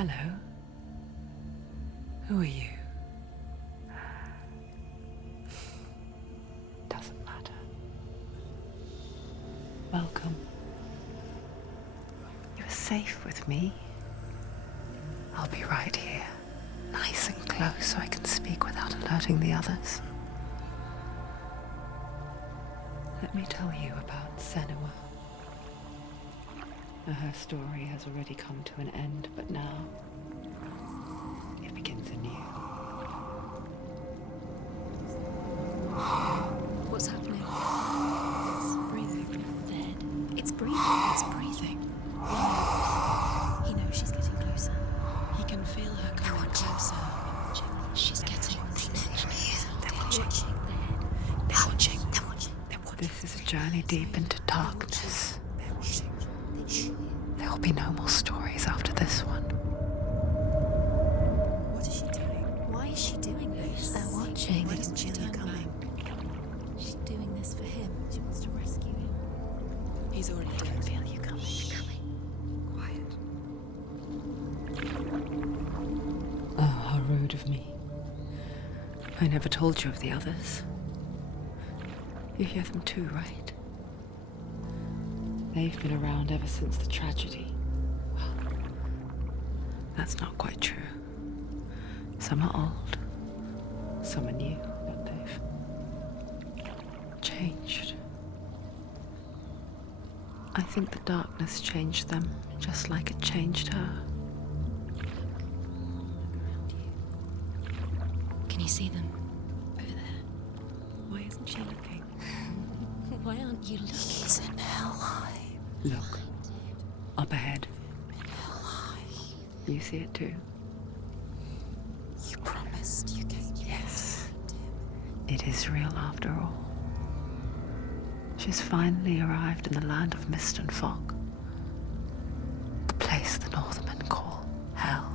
Hello. Who are you? Doesn't matter. Welcome. You're safe with me. I'll be right here, nice and close so I can speak without alerting the others. Let me tell you about Senua. Her story has already come to an end, but now it begins anew. What's happening? It's breathing. Dead. It's breathing. It's breathing. Why? He knows she's getting closer. He can feel her coming closer. She's getting closer. They're watching. They're watching. They're watching. This is a journey deep into darkness. There will be no more stories after this one. What is she doing? Why is she doing this? They're watching. Why doesn't she turn coming? She's doing this for him. She wants to rescue him. He's already dead. I can feel you coming. Quiet. Oh, how rude of me. I never told you of the others. You hear them too, right? They've been around ever since the tragedy. Well, that's not quite true. Some are old, some are new, but they've changed. I think the darkness changed them, just like it changed her. Can you see them? Over there. Why isn't she looking? Why aren't you looking? He's in hell high. Look, up ahead. Hell high. You see it too? You promised you gave me. Yes. It is real after all. She's finally arrived in the land of mist and fog. The place the Northmen call Hell.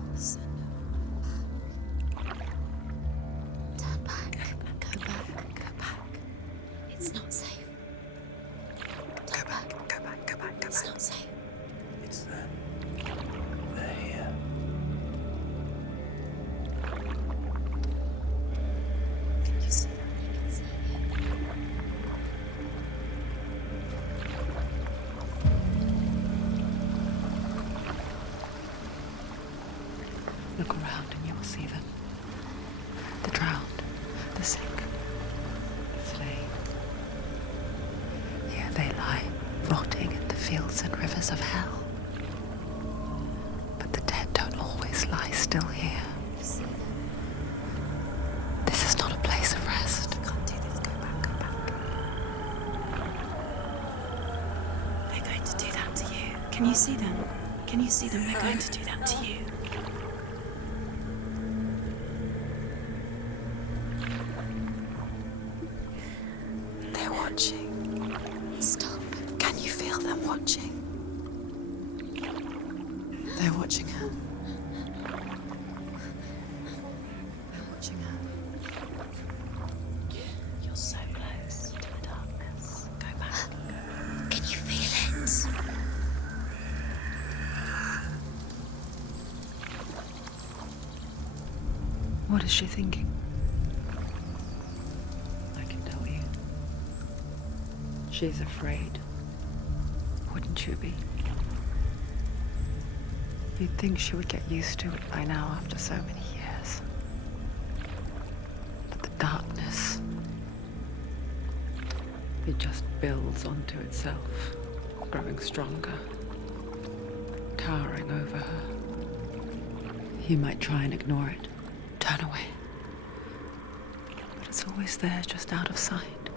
Turn back. Go back. Go back. It's not safe. Go back. Go back. Go back. Go It's back. not safe. It's them. They're here. Can you see them? Look around and you will see them. The drowned, the sick, the slain. Here they lie, rotting in the fields and rivers of hell. But the dead don't always lie still here. See them? This is not a place of rest. You can't do this. Go back. Go back. They're going to do that to you. Can you see them? Can you see them? They're going to do that to you. They're watching. Stop. Can you feel them watching? They're watching her. They're watching her. You're so close to the darkness. Go back. Can you feel it? What is she thinking? I can tell you. She's afraid. Wouldn't you be? You'd think she would get used to it by now after so many years. But the darkness, it just builds onto itself, growing stronger, towering over her. You might try and ignore it, turn away. But it's always there, just out of sight,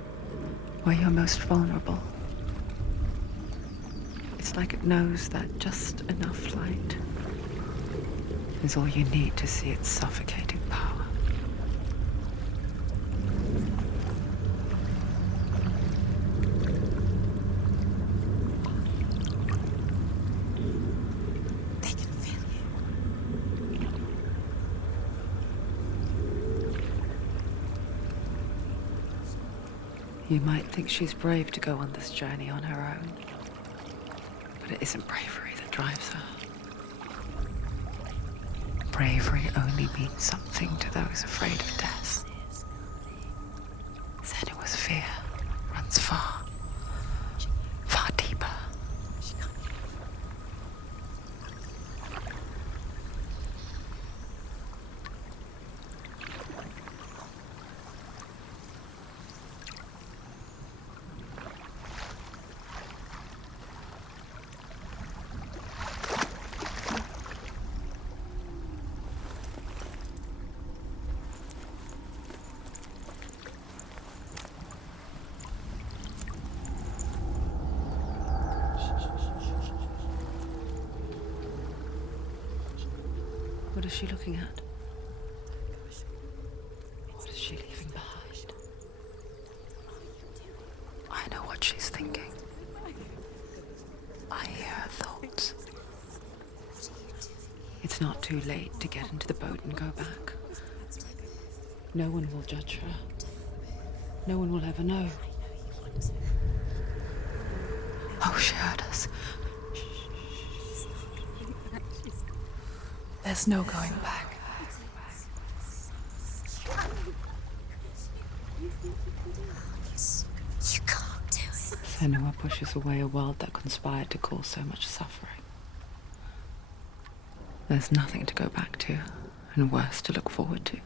where you're most vulnerable. It's like it knows that just enough light is all you need to see its suffocating power. They can feel you. You might think she's brave to go on this journey on her own, but it isn't bravery that drives her. bravery only means something to those afraid of death. Senua's fear runs far, far deeper. What is she looking at? What is she leaving behind? I know what she's thinking. I hear her thoughts. It's not too late to get into the boat and go back. No one will judge her. No one will ever know. Oh, she heard us. There's no going back. You can't do it. Senua pushes away a world that conspired to cause so much suffering. There's nothing to go back to, and worse to look forward to.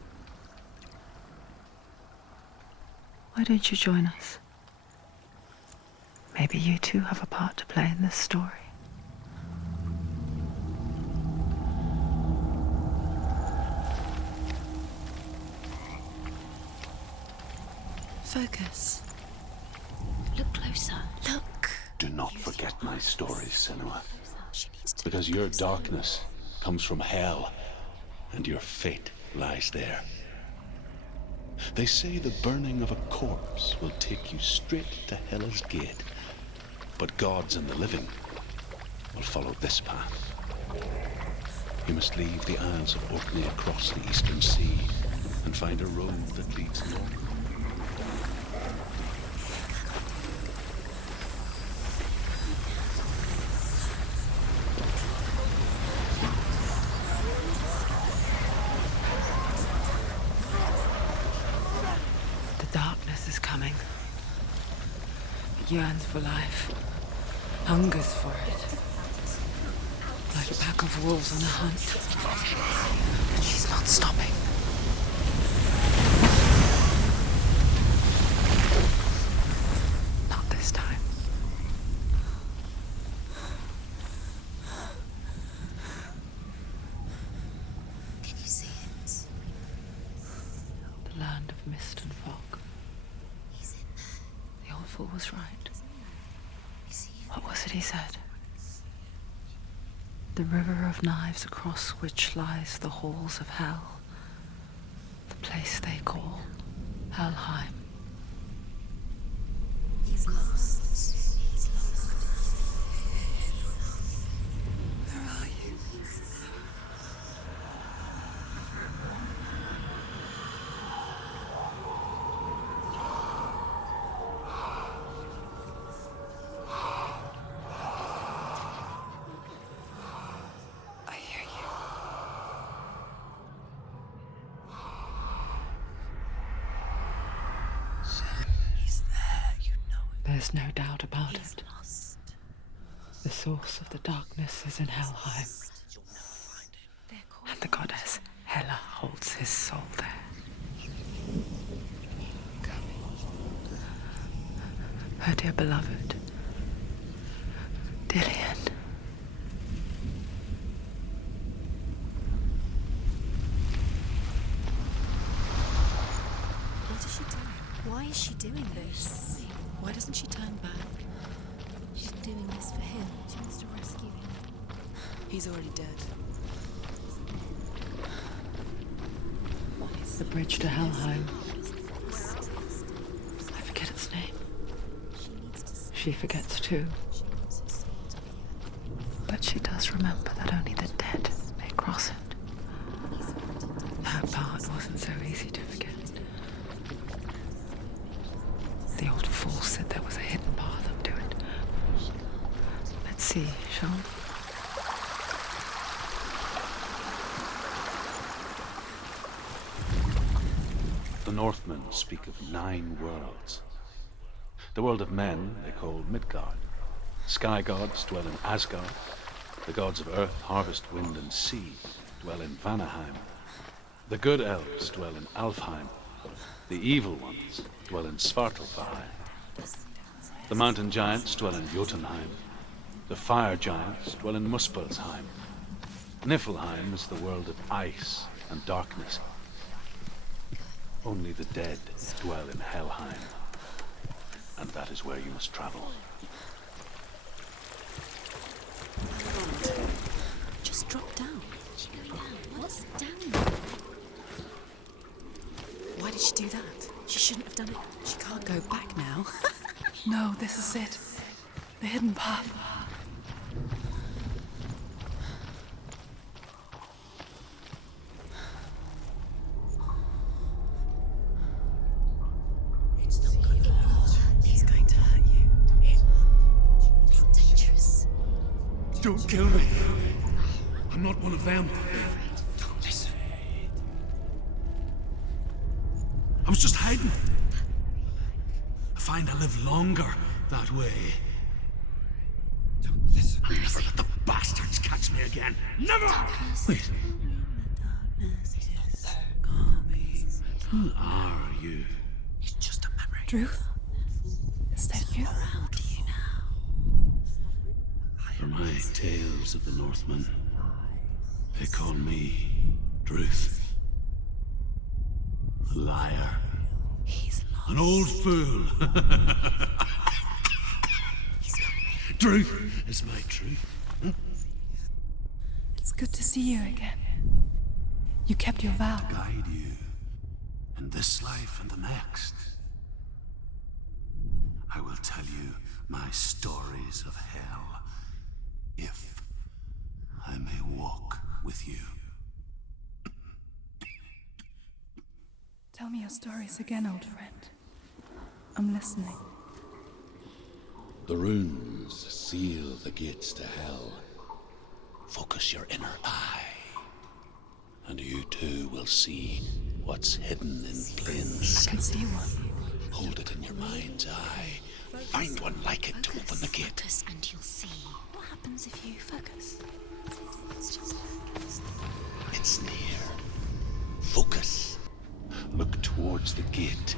Why don't you join us? Maybe you too have a part to play in this story. Focus. Look closer. Look. Do not forget my stories, Senua. She needs to. Because your darkness comes from hell, and your fate lies there. They say the burning of a corpse will take you straight to Hela's gate, but gods and the living will follow this path. You must leave the Isles of Orkney across the eastern sea and find a road that leads north. Darkness is coming. It yearns for life, hungers for it. Like a pack of wolves on a hunt. And she's not stopping. Not this time. Can you see it? The land of mist and fog. He's in there. The old fool was right. You see it? What was it he said? The river of knives across which lies the halls of hell. The place they call Helheim. He's lost. He's lost. Where are you? I hear you. He's there, you know it. There's no doubt about He's it. lost. The source of the darkness is in Helheim, You'll never find him. They're called. and the goddess Hela holds his soul there. Her dear beloved, Dillian. What is she doing? Why is she doing this? Why doesn't she turn back? She's doing this for him. She wants to rescue him. He's already dead. The bridge to Helheim. I forget its name. She forgets too. But she does remember that only the dead may cross it. That part wasn't so easy to forget. The old fool said there was a hidden path up to it. Let's see, shall we? Northmen speak of 9 worlds. The world of men they call Midgard. Sky gods dwell in Asgard. The gods of earth, harvest, wind, and sea dwell in Vanaheim. The good elves dwell in Alfheim. The evil ones dwell in Svartalfheim. The mountain giants dwell in Jotunheim. The fire giants dwell in Muspelheim. Niflheim is the world of ice and darkness. Only the dead dwell in Helheim. And that is where you must travel. Just drop down. What's down? Why did she do that? She shouldn't have done it. She can't go back now. No, this is it. The hidden path. It's going to hurt you. It's dangerous. Don't kill me. I'm not one of them. Don't listen. I was just hiding. I find I live longer that way. Don't listen. I'll never let the bastards catch me again. Never! Wait. Who are you? It's just a memory. Druth? Is that you? How do you know? For my tales of the Northmen, they call me Druth. A liar. He's lost. An old fool. Truth is my truth. It's good to see you again. You kept your vow. Guide you in this life and the next. I will tell you my stories of hell, if I may walk with you. Tell me your stories again, old friend. I'm listening. The runes seal the gates to hell. Focus your inner eye, and you too will see what's hidden in plain I sight. can see one. Hold it in your mind's eye. Find one like it to open the gate. Focus and you'll see. What happens if you focus? It's just... It's near. Focus. Look towards the gate,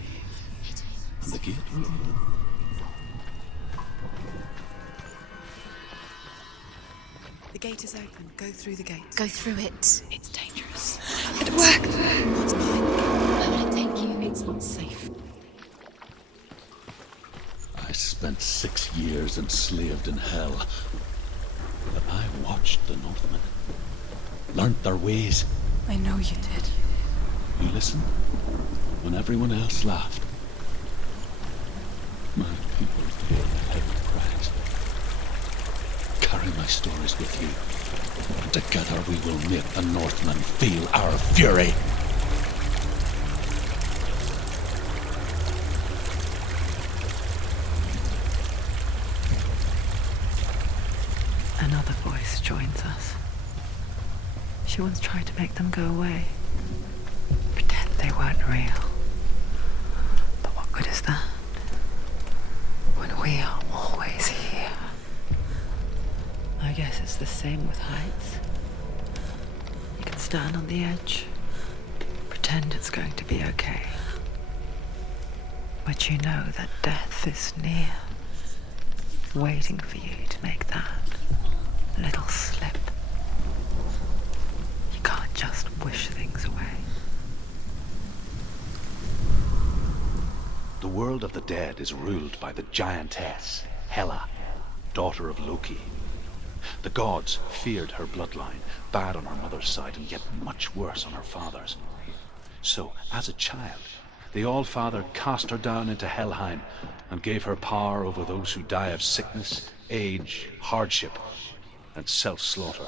and the gate will open. The gate is open. Go through the gate. Go through it. It's dangerous. It worked! What's behind the gate? Where will it take you? It's not safe. I spent 6 years enslaved in hell. But I watched the Northmen. Learnt their ways. I know you did. You listened when everyone else laughed. My people paid a heavy price. Carry my stories with you, and together we will make the Northmen feel our fury. Another voice joins us. She once tried to make them go away. Pretend they weren't real. But what good is that? When we are always here. I guess it's the same with heights. You can stand on the edge, pretend it's going to be okay. But you know that death is near, waiting for you to make that little slip. You can't just wish things away. The world of the dead is ruled by the giantess, Hela, daughter of Loki. The gods feared her bloodline, bad on her mother's side and yet much worse on her father's. So, as a child, the All-Father cast her down into Helheim and gave her power over those who die of sickness, age, hardship, and self-slaughter.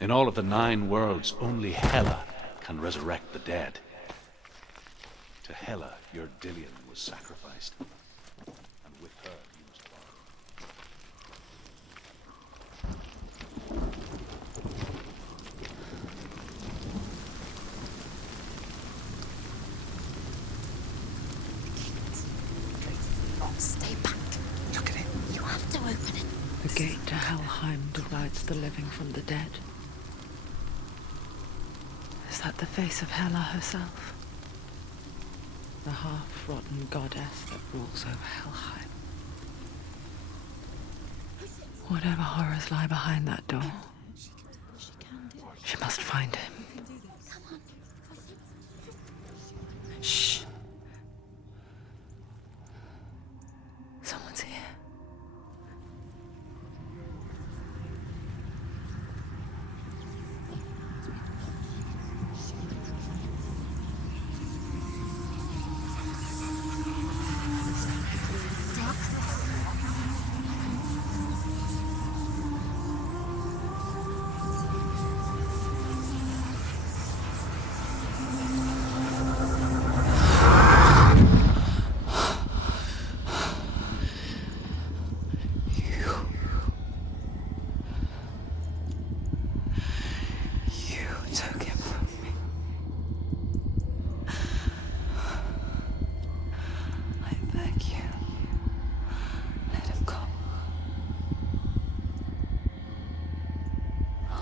In all of the 9 worlds, only Hela can resurrect the dead. To Hela, your Dillion was sacrificed, and with her you must borrow. gate to Helheim divides the living from the dead. Is that the face of Hela herself? The half-rotten goddess that rules over Helheim. Whatever horrors lie behind that door, she must find him. Shh. Someone's here.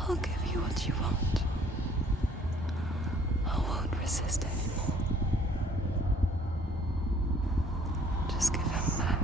I'll give you what you want. I won't resist anymore. Just give him back.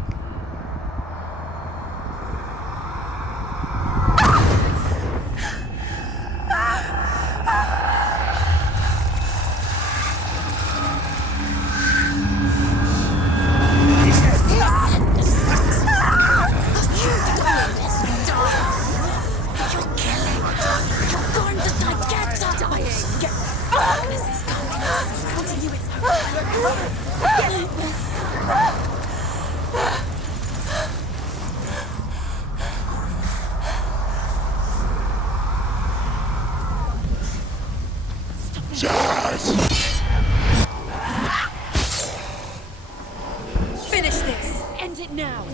Finish this! End it now!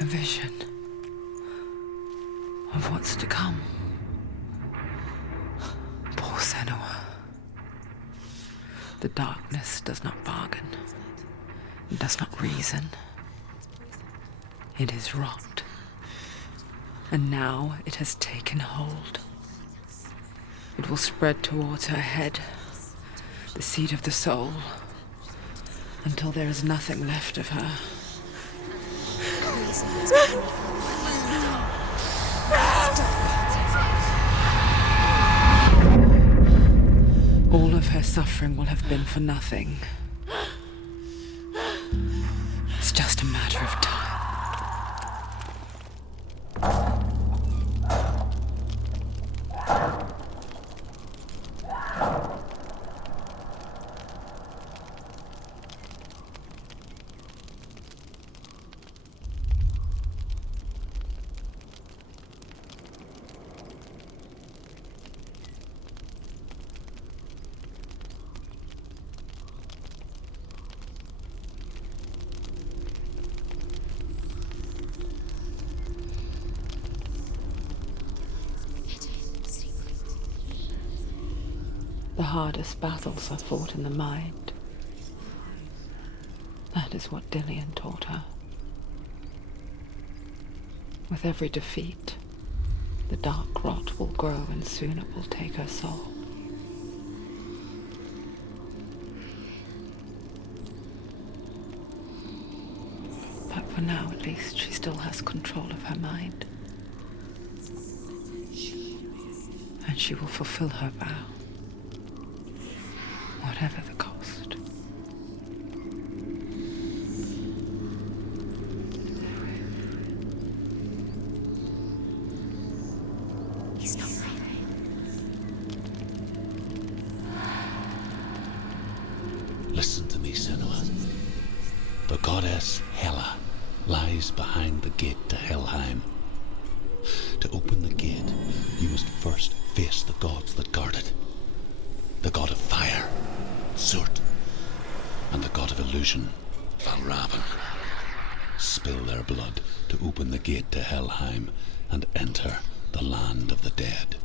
A vision of what's to come. Poor Senua. The darkness does not bargain. It does not reason. It is wrought. And now it has taken hold. It will spread towards her head, the seat of the soul, until there is nothing left of her. All of her suffering will have been for nothing. It's just a matter of time. The hardest battles are fought in the mind. That is what Dillian taught her. With every defeat, the dark rot will grow and soon it will take her soul. But for now, at least, she still has control of her mind. And she will fulfill her vow, whatever the cost. He's not breathing. Listen to me, Senua. The goddess Hela lies behind the gate to Helheim. To open the gate, you must first face the gods that guard it. The god of fire, Surt, and the god of illusion, Valravan. Spill their blood to open the gate to Helheim and enter the land of the dead.